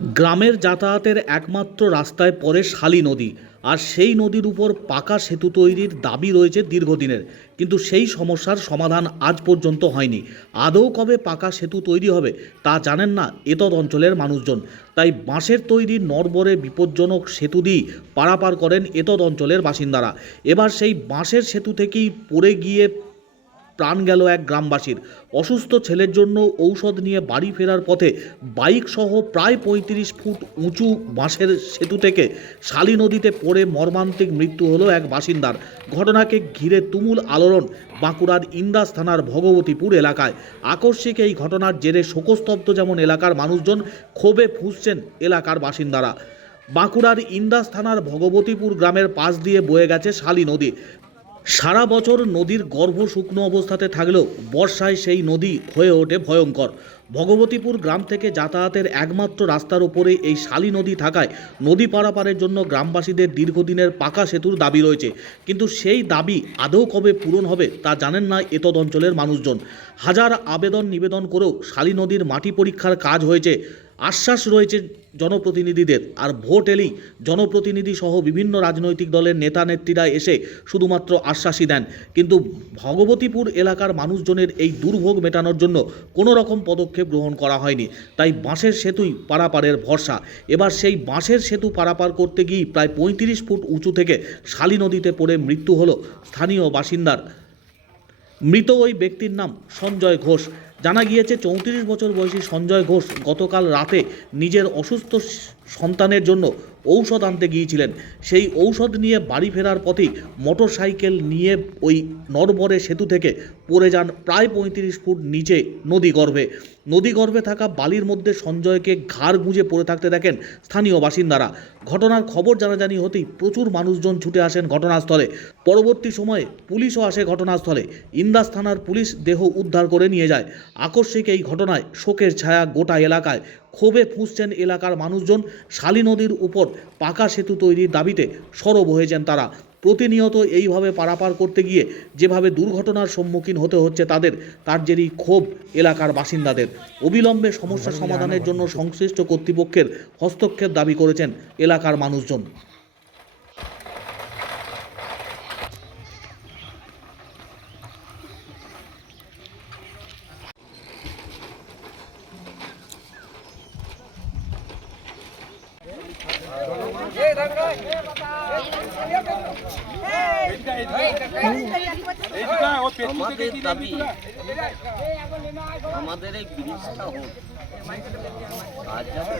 গ্রামের যাতায়াতের একমাত্র রাস্তায় পড়ে শালী নদী, আর সেই নদীর উপর পাকা সেতু তৈরির দাবি রয়েছে দীর্ঘদিনের। কিন্তু সেই সমস্যার সমাধান আজ পর্যন্ত হয়নি। আদৌ কবে পাকা সেতু তৈরি হবে তা জানেন না এতদ অঞ্চলের মানুষজন। তাই বাঁশের তৈরি নরবরে বিপজ্জনক সেতু দিয়েই পারাপার করেন এতদ অঞ্চলের বাসিন্দারা। এবার সেই বাঁশের সেতু থেকেই পড়ে গিয়ে প্রাণ গেল এক গ্রামবাসীর। অসুস্থ ছেলের জন্য ঔষধ নিয়ে বাড়ি ফেরার পথে বাইক সহ প্রায় পঁয়ত্রিশ ফুট উঁচু বাঁশের সেতু থেকে শালী নদীতে পড়ে মর্মান্তিক মৃত্যু হলো এক বাসিন্দার। ঘটনাকে ঘিরে তুমুল আলোড়ন বাঁকুড়ার ইন্দাস থানার ভগবতীপুর এলাকায়। আকস্মিক এই ঘটনার জেরে শোকস্তব্ধ যেমন এলাকার মানুষজন, ক্ষোভে ফুঁসছেন এলাকার বাসিন্দারা। বাঁকুড়ার ইন্দাস থানার ভগবতীপুর গ্রামের পাশ দিয়ে বয়ে গেছে শালী নদী। সারা বছর নদীর গর্ভ শুকনো অবস্থাতে থাকলেও বর্ষায় সেই নদী হয়ে ওঠে ভয়ঙ্কর। ভগবতীপুর গ্রাম থেকে যাতায়াতের একমাত্র রাস্তার ওপরে এই শালী নদী থাকায় নদী পারাপারের জন্য গ্রামবাসীদের দীর্ঘদিনের পাকা সেতুর দাবি রয়েছে। কিন্তু সেই দাবি আদৌ কবে পূরণ হবে তা জানেন না এতদ অঞ্চলের মানুষজন। হাজার আবেদন নিবেদন করেও শালী নদীর মাটি পরীক্ষার কাজ হয়েছে। আশ্বাস রয়েছে জনপ্রতিনিধিদের। আর ভোট এলেই জনপ্রতিনিধি সহ বিভিন্ন রাজনৈতিক দলের নেতা নেত্রীরা এসে শুধুমাত্র আশ্বাসই দেন। কিন্তু ভগবতীপুর এলাকার মানুষজনের এই দুর্ভোগ মেটানোর জন্য কোনো রকম পদক্ষেপ গ্রহণ করা হয়নি। তাই বাঁশের সেতুই পারাপারের ভরসা। এবার সেই বাঁশের সেতু পারাপার করতে গিয়ে প্রায় পঁয়ত্রিশ ফুট উঁচু থেকে শালী নদীতে পড়ে মৃত্যু হলো স্থানীয় বাসিন্দার। মৃত ওই ব্যক্তির নাম সঞ্জয় ঘোষ। জানা গিয়েছে, চৌত্রিশ বছর বয়সী সঞ্জয় ঘোষ গতকাল রাতে নিজের অসুস্থ সন্তানের জন্য ঔষধ আনতে গিয়েছিলেন। সেই ঔষধ নিয়ে বাড়ি ফেরার পথেই মোটর সাইকেল নিয়ে ওই নরবরে সেতু থেকে পড়ে যান প্রায় পঁয়ত্রিশ ফুট নিচে নদীগর্ভে। নদীগর্ভে থাকা বালির মধ্যে সঞ্জয়কে ঘাড় গুঁজে পড়ে থাকতে দেখেন স্থানীয় বাসিন্দারা। ঘটনার খবর জানাজানি হতেই প্রচুর মানুষজন ছুটে আসেন ঘটনাস্থলে। পরবর্তী সময়ে পুলিশও আসে ঘটনাস্থলে। ইন্দাস থানার পুলিশ দেহ উদ্ধার করে নিয়ে যায়। আকস্মিক এই ঘটনায় শোকের ছায়া গোটা এলাকায়। ক্ষোভে ফুঁসছেন এলাকার মানুষজন। শালী নদীর উপর পাকা সেতু তৈরির দাবিতে সরব হয়েছেন তারা। প্রতিনিয়ত এইভাবে পারাপার করতে গিয়ে যেভাবে দুর্ঘটনার সম্মুখীন হতে হচ্ছে তাদের, তার জেরেই ক্ষোভ এলাকার বাসিন্দাদের। অবিলম্বে সমস্যা সমাধানের জন্য সংশ্লিষ্ট কর্তৃপক্ষের হস্তক্ষেপ দাবি করেছেন এলাকার মানুষজন। আমাদের দাবি আমাদের এই ব্রিজটা হোক আর যাতে